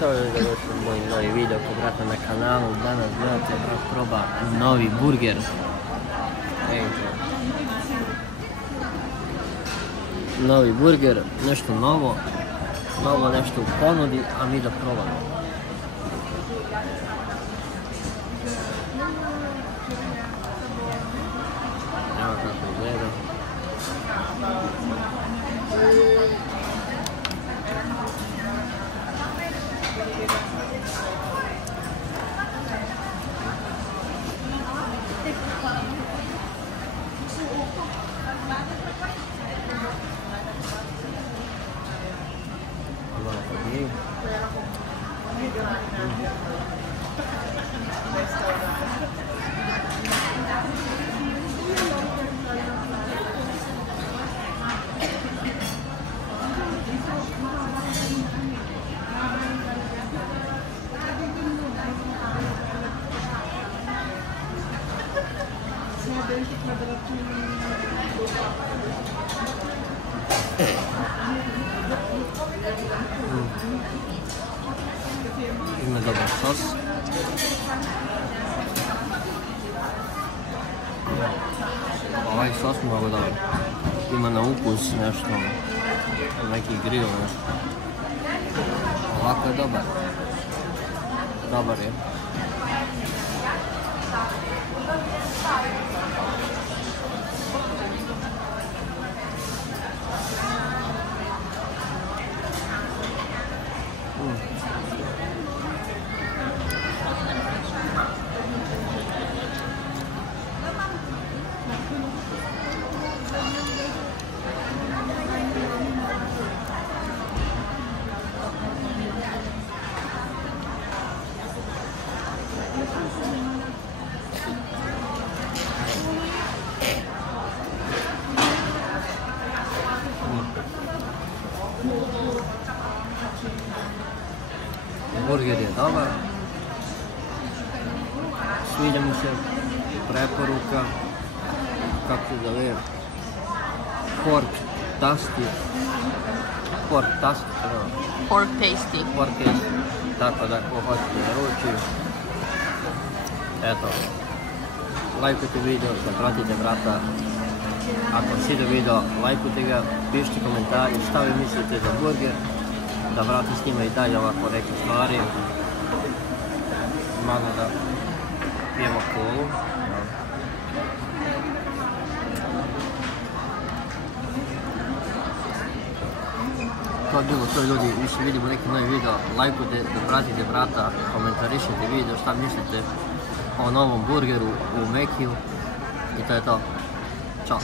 Ćao ljudi, došli u moj novi video kod brata na kanalu. Danas gledate, brat proba novi burger. Novi burger, nešto novo, nešto u ponudi, a mi da probamo. Evo kako izgleda. Ima dobar sos. Ovaj sos mnogo dobar. Ima na ukus nešto, neki grill nešto. Ovako je dobar. Dobar je. Burger je dobar, sviđa mi se, preporuka, kako se zove, pork pasty, tako da ko hoćete naruči. Eto, lajkujte video, zapratite brata, ako si do video, lajkujte ga, pišite komentari šta vi mislite za burger, da vrati snima i dalje ovako neke stvari, malo da pijemo kolu. To je bilo to ljudi, više vidimo neki novi video, lajkujte, da pratite brata, komentarišite video šta mislite o novom burgeru u Mekiju i to je to. Ćao!